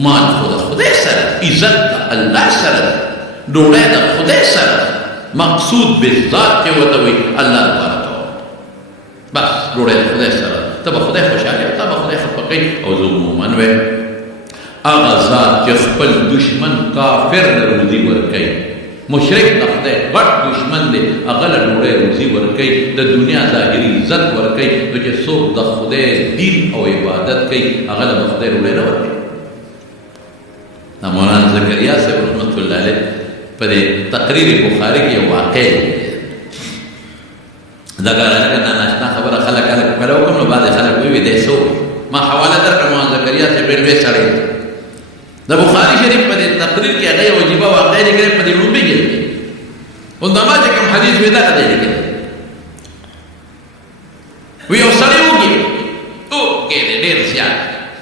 مال خو د خدای سره عزت د الله سره ډوډۍ د خدای سره مقصود بالذات چې ورته وایي الله لپاره کوه بس ډوډۍ د خدای سره ته به خدای خوشحالي ته به خدای خفه کوي او زه عموما ویم هغه ذات چې خپل دشمن کافر له روزي ورکوي مشرک د خدای غټ دشمن دی هغه له ډوډۍ روزي ورکوي د دنیا ظاهري عزت ورکوي نو چې څوک د خدای دین او عبادت کوي هغه له خدای ډوډۍ نه ورکوي دا مولانا زکریا صاحب رحمت الله علیه په دې تقریر بخاري کې یو واقع دا دا ناشنا خبره خلک کله وکړم نو بعد خلک وی دی سو ما حواله درکړم مولانا زکریا صاحب ډېر سړی د بخاري شریف په دې تقریر کې هغه واجبه واقع لیکلې په دې لومبي کې اندما چې کوم حدیث وی دا دی لیکل وی یو سړی وږي او کې دې ډېر زیات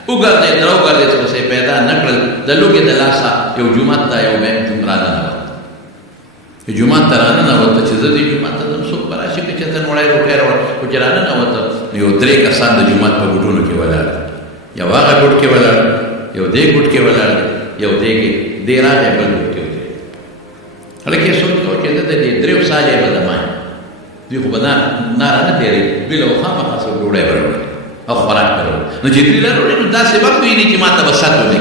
وګرځي درو ګرځي څه پیدا نکړل د لوګي د لاسه یو جمعه ته یو مې جمعه نه وته جمعه ته نه وته چې زه دې جمعه ته نو څوک براشي چې ته وړای روټه راوړ او چې نه وته یو درې کسان د جمعه په ګډونو کې ولاړ یو هغه ګډ کې ولاړ یو دې ګډ کې ولاړ یو دې کې دې راغی بل ګډ کې ولاړ هلکه سوچ کو چې د دې درې سالې په دمای دوی خو بدن نه تیری بل او خامخا څو ډوډۍ ورکړي او خوراک کړو نو چې دې لري نو دا سبب وی نه چې ماته بساتو نه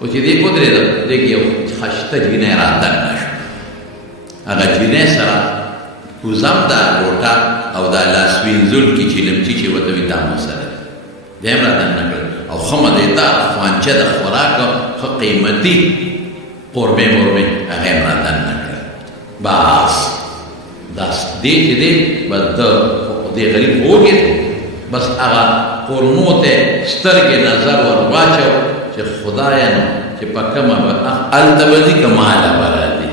او چې دې کو درې دې کې یو خشته جنې راته نشو هغه جنې سره کوزم دا لوټا او دا لاس وینځل کې چې لمچي چې وته وي دا مو سره دیم راته نه کړ او خمه دې دا خوانچه د خوراک خو قیمتي قربې مرمې هغه راته نه کړ بس داس دې چې دې بد دې غریب وګت بس هغه قرنو ته سترګې نظر ور واچو چې خدایا نو چې په کومه به التبذي کماله برادي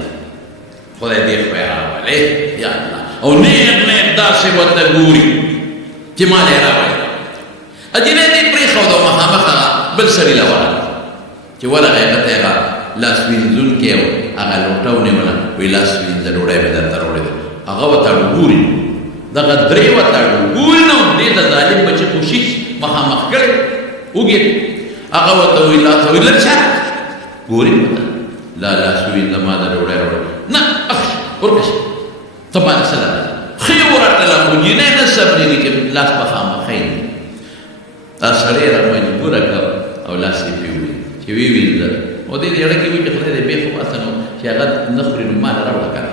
خدای دې خیر راولې یا الله او نه داسې وته ګوري چې ما نه راوړي اجنه دې پرې خو دا مخامخه بل سړي لوړ چې ولا هغه ته لاس وینځون کې هغه لوټاونه ولا وی لاس وینځ ډوړې به درته وروړي هغه وته ګوري دغه درې وته ګوري نو دې د ظالم بچي کوشش مخامخ کړي وګي هغه وته وی لاس ویل څه ګوري لا لاس وینځ ما د ډوړې وروړي نه اخ ورکش طبعا سلام خيورت له جنې نه صبرې کې لاس مخامخ خین دا سړی را مجبوره کړ او لاس یې پیوي چې وی ویل او دې اړه کې وی چې خدای دې به خو اسنو چې هغه نخري نو مال راوړه کړه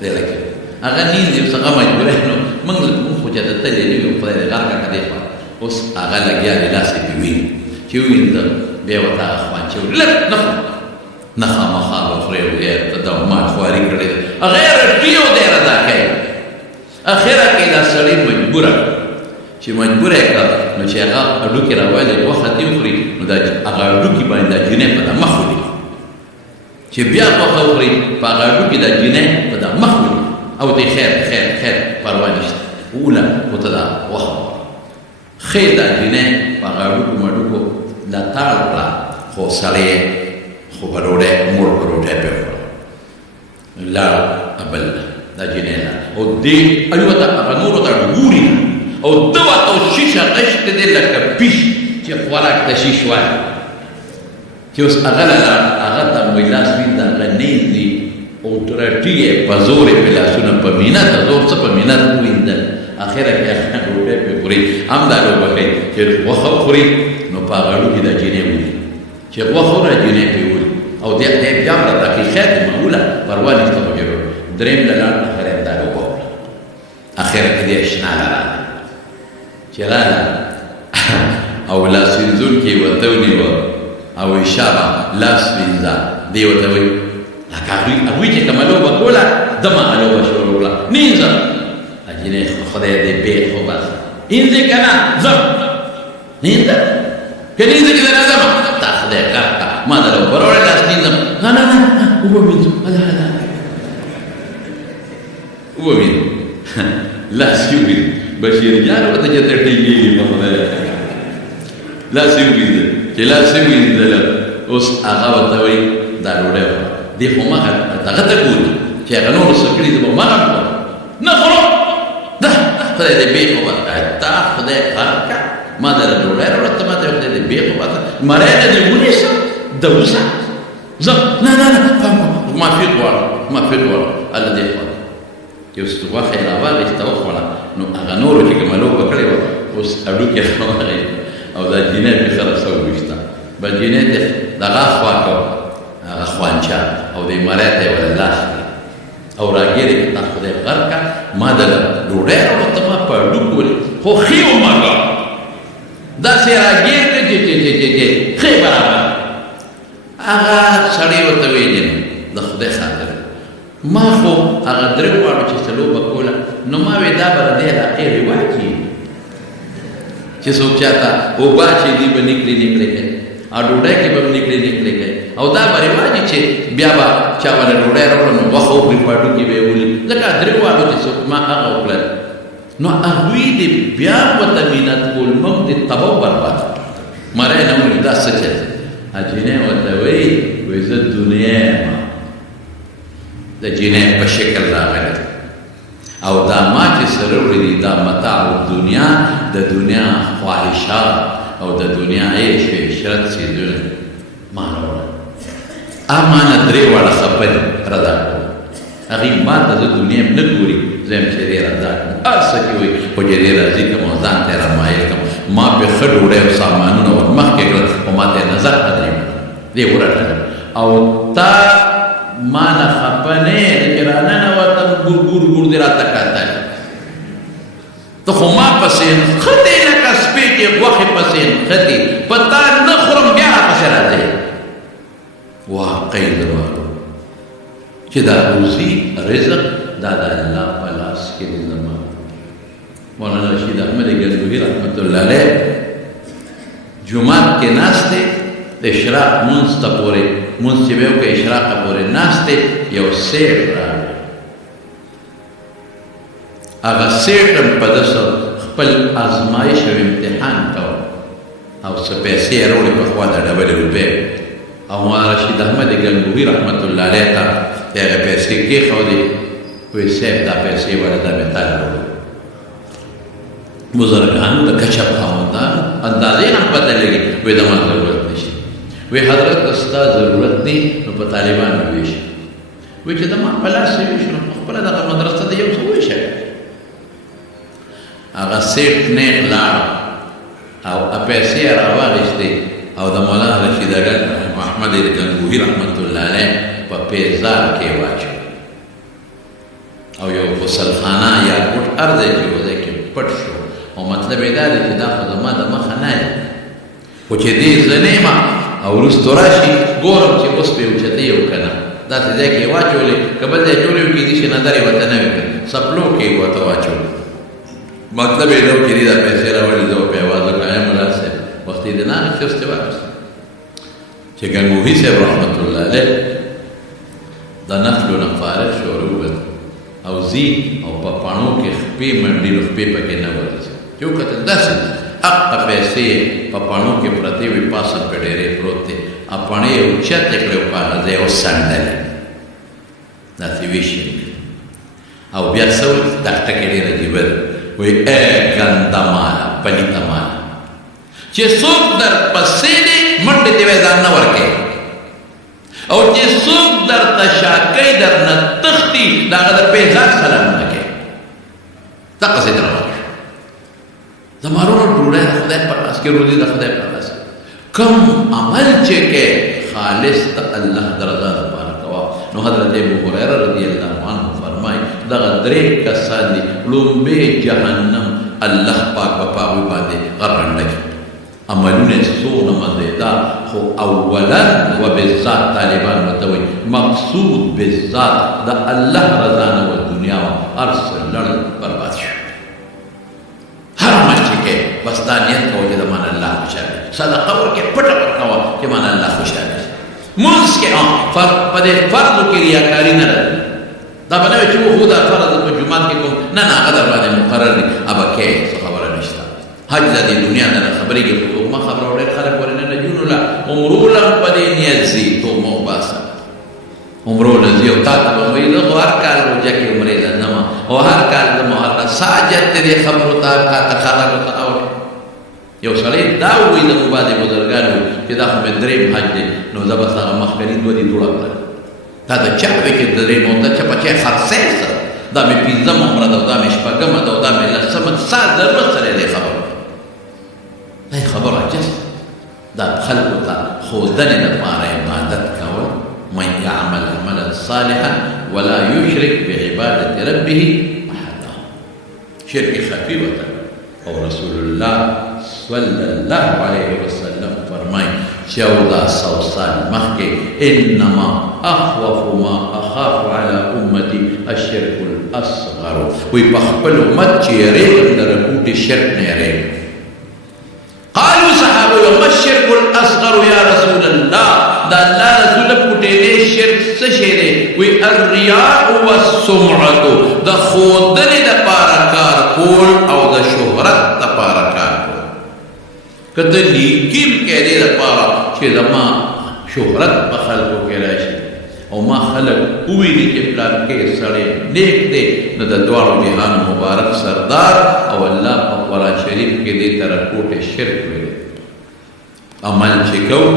دې لکه هغه نین دې څنګه مجبوره نو موږ خو چې د تلې دی په دې غار کې کړي اوس هغه لګیا دې لاس یې پیوي چې ویل به وتا خوان چې لک نه خامخا خو یې ته دا ما خواري کړې غیر ډیو دې راځه کوي اخره کې دا سړی مجبوره چې مجبور یې کړ نو چې هغه اډوکې راوړلې وخت یې وخوري نو دا هغه اډوکې باندې دا جنې په دا مخ ولي چې بیا وخت وخوري په هغه اډوکې دا جنې په دا مخ ولي او دې خیر پروا نشته اوله ورته دا وخت خیر دا جنې په هغه اډوکو مډوکو دا تاړ کړه خو سړی خو په ډوډۍ مور په ډوډۍ پې وخوړه لاړ ابل دا جنې او دې الوته هغه نورو ته ګوري او دوا تو شیشه قشت دې لکه پیش چې خوراک ته شیش وایي چې اوس هغه ته میلاس وین دا غنیز دي او ترټي یې په زورې په لاسونه په مینه ته زور څه په مینه وویندل اخره کې هغه ډوډۍ پې خوري همدا لوبه کوي چې غوښه خوري نو په هغه اډوکې دا جینۍ ولي چې غوښه وره جینۍ پې ولي او دې بیا راته کې خیر دې معموله پروا نشته پکې درېم له لاړ اخر یې دا لوبه اخر کې دې اشنا راغله چې راغله او لاس وینځونکي ورته ونیوه او اشاره لاس وینځه دې ورته وایي لکه هغوی چې کومه لوبه کوله دمه لوبه شروع کړه نینځه اجینې خدای دې بې خو بس اینځې که نه ځم نینځه که نینځه کې درنه ځم تا خدای کار کا ما د لوبه راوړې لاس نینځم نه نه نه اوبه وینځم ووینځو لاس یې ووینځ بشیر جان ورته چې ته ټینګېږي په خدای لاس یې ووینځه چې لاس یې ووینځله اوس هغه ورته وایي دا ډوډۍ وخوره دې خو مغه دغه ته ګوري چې هغه نورو څه کړي دي به مغه وخوره نه خورم ده خدای دې بې خو ورکړه تا خدای کار کا ما دله ډوډۍ راوړه ته ما ته خدای دې بې خو ورکړه مری نه دې ونیسه ده وځه ځه نه نه نه پام کوه معافي غواړم معافي غواړم الله دې خوړه یو څه غوښه یې راواخیسته وخوړه نو هغه نورو چې کومه لوبه کړې وه اوس هډوکي راوغی او دا جینۍ پې ښه رسه وویشته به جینۍ ته دغه خوا کوه هغه خوانچه او دې مری ته یې ولا لاس کړي او راګیرې کې تا خدای غر کا ما دله ډوډۍ راوړه ته ما په هډوکو ولې خو ښې ومږه داسې راګیر کړې چې ښې برابر هغه سړی ورته ویلې د خدای خاطر ما خو هغه درې واړو چې څه لوبه کوله نو ما وې دا به د دې علاقې رواج وي چې څوک چاته اوبه چې دي به نکړي نکړي کوي او ډوډۍ کې به نکړي نکړي کوي او دا به رواج چې بیا به چا ونه ډوډۍ راوړه نو غوښه وخوري په هډوکي به یې ولي ځکه درې واړو چې څوک ما هغه وکړل نو هغوی دې بیا ورته مینت کول موږ دې تباه برباد مری نه ونیو دا څه چل جینۍ ورته وایي وایي زه دنیا یم د جینۍ په شکل راغلی او دا ما چې سره وړي دي دا متاع دنیا د دنیا خواهشات او د دنیا عیش و عشرت څیزونه ما راوړل ما نه درې واړه خفه دي ردا کړل هغوی ما ته د دنیا نه ګوري زه یم چې دې ردا کړم هر څه کې وایي خو چې دې راځي کړم او ځان ته یې رامایل کړم ما پې ښه ډوډۍ او سامانونه ور مخکې کړل خو ما ته یې نظر قدرې دې ورټل او تا ما نه خفه نه یې چې راننوتم ګور دې راته کاته ته خو ما پسې نښتې لکه سپی چې غوښې پسې نښتې په تا نه خورم بیا راپسې راځې واقعي دروغ چې دا روزي رزق دا د الله په لاس کې دی زما مولانا رشید احمد گنگوهی رحمت الله علیه جمعات کې ناست دی د اشراق مونځ ته پورې مونځ چې به وکړي اشراقه پورې ناست دی یو سیټ راغی هغه سیټ هم په ده خپل ازمایش او امتحان کوه او څه پیسې یې راوړې په خوا د ډبلې روپۍ او مولانا رشید احمد گنگوهی رحمت الله علیه ته هغه پیسې کېښودې وایي صاحب دا پیسې والا دا مې تا راوړي بزرگانو د کچپ خاوندانو اندازې هم پته لګي وایي د ما ضرورت نشي وایي حضرت ستا ضرورت دی نو په طالبانو ویشه وایي چې د ما په لاس ویشه نو په خپله دغه مدرسه د یو څه ویشه هغه سیټ نیغ لاړ او پیسې یې راواخیستې او د مولانا رشید احمد گنگوهی رحمت الله علیه په پیزار کې واچو او یو غسلخانه یا ګوټ هر ځای چې یو ځای کې پټ شو او مطلب یې دا دی چې دا خو زما د مخه نه یم خو چې دې زه نه یم او وروستو راشي ګورم چې اوس پې اوچتې او که نه داسې ځای کې یې واچولې که بل ځای جوړې وي کېدای شي نظر یې ورته نه وي کړی سپلو کې یې ورته واچولې مطلب یې دا و چې دې دا پیسې راوړي زه په اوازه کړم ملا صاحب وخت یې د نه اخیستې واخیستې چې گنگوهی صاحب رحمت الله علیه د نخلو نه فارغ شو راووت او ځي او په پاڼو کې خپې منډي نو خپې پکې نه ورځي چې وکتل داسې حقه پیسې په پاڼو کې پرتې وي پاسه پې ډېرې پروت دی پاڼې یې اوچتې کړې په هغه ځای وڅنډلې داسې ویشي او بیا څه وایي دا ټکې ډېر عجیبه ده وایي ای ګنده ماله پلیته ماله چې څوک در پسې دی منډې ته ځان نه ورکوي او چې څوک درته شاکۍ در نه تښتي د هغه د پیزار سلام نه کوي دقسې در روان شو زما وروڼو ډوډۍ د خدای په لاس کې روزي د خدای په لاس کې کوم عمل چې کوې خالص د الله د رضا لپاره کوه. نو حضرت ابو هريره رضی الله عنه فرمایي دغه درې کسان دي لومبې جهنم الله پاک په هغوی باندې غرنډه کړي. عملونه څونه مزېدار، خو اولا و بالذات طالبان ورته وایي مقصود بالذات د الله رضا نه و دنیا وه، هر څه لړ برباد شو. هر عمل چې کوې بس دا نیت کوه چې د مانا الله خوشحاله شي. صدقه ورکړې پټه ورکوه چې مانا الله خوشحاله شي. مونځ کې په دې فرضو کې ریاکاري نه راځي. دا به نه وي چې خو دا فرض په جومات کې کوم، نه نه هغه در باندې مقرر دي، ابه کې څه خبره نشته. حج د دې دنیا نه خبرې کې څوک مه خبره وړې خلک ورې نه نجونو له عمرو له په دې نیت ځي تو مه وباسه. عمرو له ځي او تا ته به وایي زه خو هر کال روژه کې عمرې ته ځم او هر کال زه محرم ساجت ته دې خبرو ته خلکو ته اورې. یو سړی دا ووایي د مبادې بزرګانو چې دا خو مې درېیم حج دی، نو زه بس هغه مخکني دوه دي دوړه کړم. دا د چا وی کې درېیم او دا چې په چا خرڅې سره دا مې پنځم عمره ده او دا مې شپږمه ده او دا مې لسمه ده، سا ضرورت سره دې خبرو دا خبر عجز. دا خلقو ته ښودنې لپاره عبادت کول. من یعمل عملا صالحا ولا یشرک بعبادت ربه احدا. شرک خفی وته او رسول الله صلی الله علیه وسلم فرمایي 1400 سال مخکې انما اخوف ما اخاف على امتي الشرك الاصغر. وی په خپل امت چې یریږم د رکوټې شرک نه یریږم. قالوا صحابه وما الشرك الاصغر يا رسول الله؟ دا الله رسول پټېلې شرک څه شی دی؟ وی الرياء والسمعه، د ښودنې دپاره کار کول او د شهرت دپاره کار کول. که ته نیکیم کې دې دپاره چې زما شهرت په خلکو کې راشي او ما خلک وویني چې پلانکې سړی نیک دی، نو د دواړو جهان مبارک سردار او الله په قرآن شریف کې دې ته رکوټې شرک ویلي. عمل چې کوو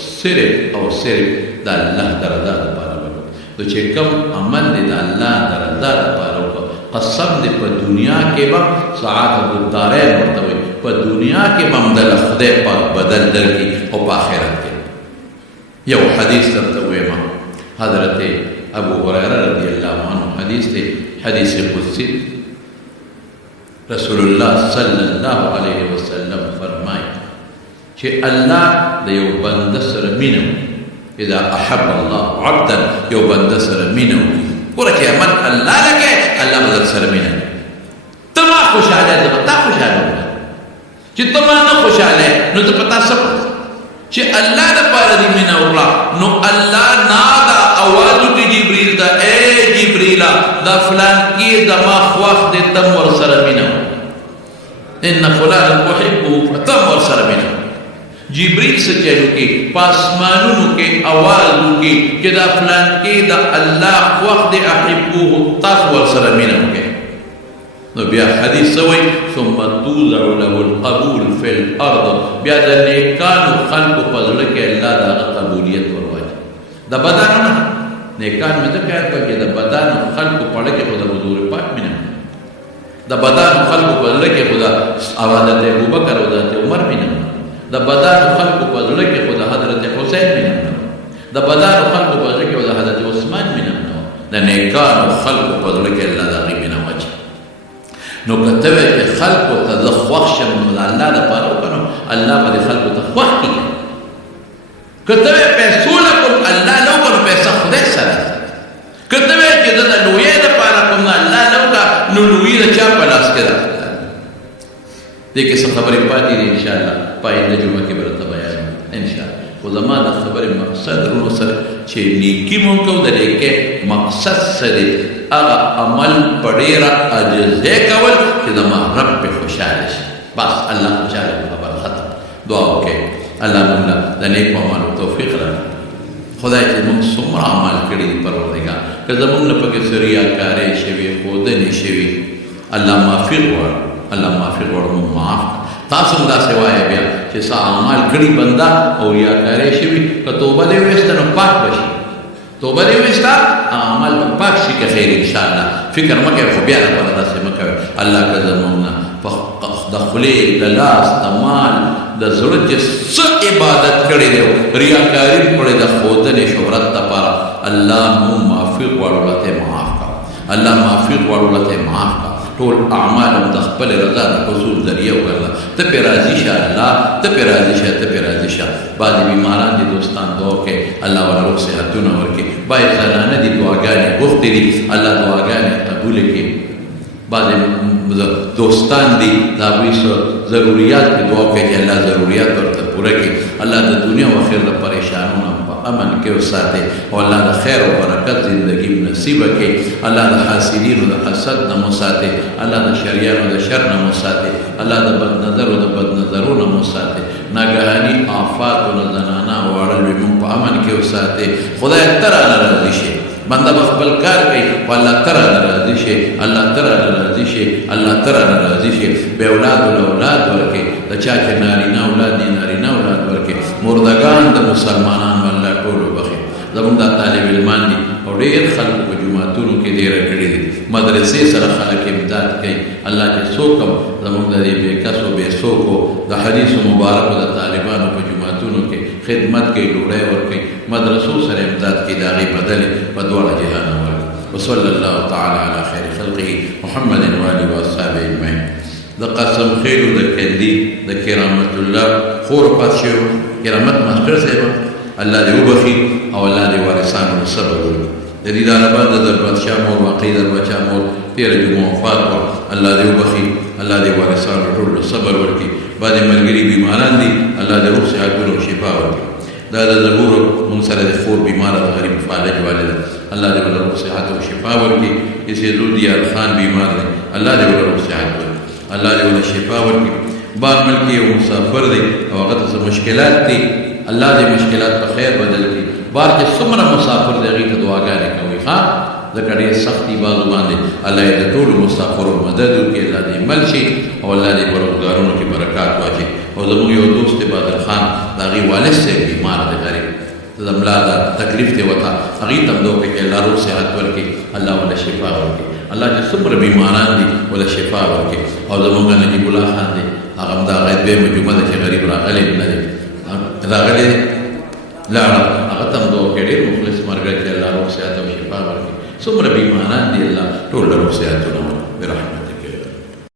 صرف او صرف د الله د رضا لپاره وکړو. نو چې کوم عمل دی د الله د رضا لپاره وکړو، قسم دی په دنیا کې به سعادت الدارین ورته وایي، په دنیا کې به هم د خدای پاک بدل درکړي او په آخرت کې. یو حدیث درته ووایم، حضرت ابو هريره رضی الله عنه حدیث دی، حدیث قدسی. رسول الله صلی الله علیه وسلم فرمایي چې الله د یو بنده سره مینه اذا احب الله عبدا، یو بنده سره مینه وکړي. ګوره چې عمل الله لکه الله به در سره مینه کوي. ته ما خوشحاله زه به تا خوشحاله وکړم، چې ته ما نه خوشحاله نو زه په تا څه کوم؟ چې الله دپاره دې مینه وکړه نو الله ناده اواز وکړي جبریل ته، ای جبریله دا فلانکي زما خوښ دی، ته هم ورسره مینه وکړه. ان فلانا احبه ته هم ورسره مینه وکړه. جبریل څه چل وکړي؟ په اسمانونو کې اواز وکړي چې دا فلانکي د الله خوښ دی، احبه تاسو ورسره مینه وکړئ. نو بیا حدیث څه وایي؟ ثم توضع له القبول فی الارض، بیا د نیکانو خلکو په زړه کې الله د هغه قبولیت ورواچي. د بدانو نه نیکان مې ځکه یاد کړه چې د بدانو خلکو په زړه کې خو د حضور پاک مینه، د بدانو خلکو په زړه کې خو د حضرت ابوبکر او حضرت عمر مینه، د بدانو خلکو په زړه کې خو د حضرت حسین مینه، د بدانو خلکو په زړه کې خو د حضرت عثمان مینه، د نیکانو خلکو په زړه کې الله د هغې مینه واچي. نو که ته وایې چې خلکو ته زه خوښ شم نو د الله دپاره وکړه، نو الله به دې خلکو ته خوښ کړي. که ته وایې پیسو نه کوم الله نه وکړه، نو پیسه خدای سره ده. که ته وایې چې زه د لویۍ دپاره کوم نو الله نه وکړه، نو لویي د چا په لاس کې ده؟ دې کې څه خبرې پاتې دي انشاءالله په آینده جمعه کې به درته بیانوم انشاءالله. خو زما د خبرې مقصد ورونو سره چې نیکي مو کوو، د نیکۍ مقصد څه دی؟ هغه عمل په ډېره عاجزۍ کول چې زما رب پې خوشحاله شي. بس الله خوشحاله وي، خبره ختم. دعا وکړئ الله موږ له د نیکو عملو توفیق راکړي. خدای چې موږ څومره عمل کړي دي پروردګار، که زموږ نه پکې څه ریاکارۍ شوي، ښودنې شوي، الله معافي غواړو، الله معافي غواړو، موږ معاف کړه. تاسو هم داسې وایه بیا چې څه اعمال کړي بنده او ریاکارۍ شوي، که توبه دې ویسته نو پاک به شي. توبه دې ویسته عمل به پاک شي که خیر انشاءالله. فکر مه کوئ، خو بیا دپاره داسې مه کوئ. الله که زموږ نه د خولې، د لاس، د مال، د زړه چې څه عبادت کړی دی ریاکاري کړې د ښودنې شهرت دپاره الله مونږ معافي غواړو الله ته یې معاف کړه الله معافي غواړو الله ته یې معاف کړه ټول اعمال هم د خپل رضا د حصول ذریعه وګرځه ته پرې راضي شه الله ته پرې راضي شه ته پرې راضي شه بعضې بیماران دي دوستان دعا کوي الله ورته روغ صحتونه ورکړي بعضې زنانه دي دعاګانې غوښتې دي الله دعاګانې قبولې کړي بعضې دوستان دي د هغوی څه ضروریات کې دعا کوي چې الله ضروریات ورته پوره کړي الله د دنیا و آخر د پریشانونو په امن کې وساتي او الله د خیر او برکت زندګي نصیبه کړي الله د حاسدینو د حسد نه مو ساتي الله د شریانو د شر نه مو ساتي الله د بد نظرو د بد نظرو نه مو ساتي ناګهاني آفاتو نه زنانه واړه لوی مونږ په امن کې وساتي خدای ته رانه راضي شي بنده به خپل کار کوي خو الله ته رانه راضي شي الله ته رانه راضي شي الله ته رانه راضي شي بې اولادو له اولاد ورکړي د چا چې نارینه اولاد دي نارینه اولاد ورکړي مردګان د مسلمانانو الله ټول وبخي زمونږ دا طالب علمان دي او ډېر خلکو په جوماتونو کې ډېره کړي دي مدرسې سره خلک امداد کوي الله چې څوک هم زمونږ د دې بې کسو بې څوکو د حدیثو مبارکو د طالبانو په جوماتونو کې خدمت کوي ډوډۍ ورکوي مدرسو سره امداد کوي د هغې بدلې په دواړه جهانه ورکوي وصلی الله تعالی علی خیر خلقه محمد و آله و اصحابه اجمعین د قسم خیلو د کندي د کرامت الله خور پات شوی کرامت ماسټر صاحب الله دې وبخي او الله دې وارثانو له صبر ورکړي د دې دالباد د دربادشاه مور واقعي دربادشاه مور تېره جمعه وفات وه الله دې وبخي الله دې وارثانو ټول له صبر ورکړي بعضې ملګري بیماران دي الله دې روغ صحتونه او شفا ورکړي دا د زمونږ مونږ سره د خور بیماره د غریب فالج والده الله دې ورله روغ صحت او شفا ورکړي اسیدو دیار خان بیمار دی الله دې ورله روغ صحت ورکړي الله دې ورله شفا ورکړي بار ملک یو مسافر دی او هغه ته څه مشکلات دي الله دې مشکلات په خیر بدل کړي بار چې څومره مسافر دی هغې ته دعاګانې کوئ ښه ځکه ډېر سخت دي بعضو باندې الله یې د ټولو مسافرو مدد وکړي الله دې مل شي او الله دې په روزګارونو کې برکات واچي او زموږ یو دوست دی بادر خان د هغې والد صاحب بیمار دی غریب د ملا دا تکلیف دی ورته هغې ته هم دعا وکړي چې الله روغ صحت ورکړي الله ورله شفا ورکړي الله چې څومره بیماران دي ورله شفا ورکړي او زموږ نجیب الله خان دی هغه هم د هغې دویمه جمعه ده چې غریب راغلی نه دی راغلی دی لاړه هغه ته هم دعا وکړي ډېر مخلص ملګری چې الله روغ صحت او شفا ورکړي څومره بیماران دي الله ټول له روغ صحتونه